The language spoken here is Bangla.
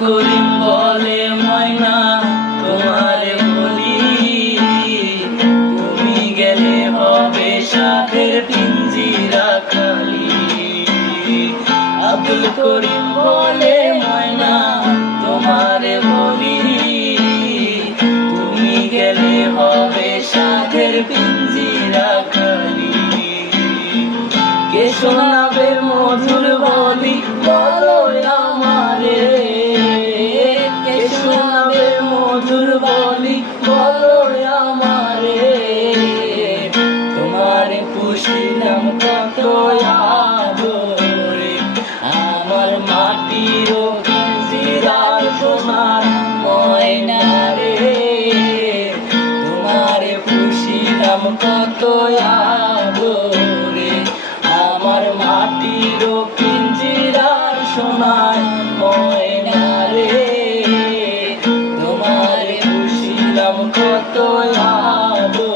করিম বলে ময়না তোমারে বলি, তুমি গেলে হবে সাথের পিঞ্জিরা খালি। আব্দুল করিম বলে ময়না তোমারে বলি, তুমি গেলে হবে সাথের পিঞ্জিরা খালি। কে শোনাবে মধুর বলি বলো আমারে, কে শোনাবে মধুর বলি বলো আমারে। তোমারে পুষিলাম কত আদরে, আমার মাটির পিঞ্জিরার সোনার ময়না রে। তোমারে পুষিলাম কত আদরে, আমার মাটির পিঞ্জিরার সোনার ময়না রে। তোমারে পুষিলাম কত আদরে।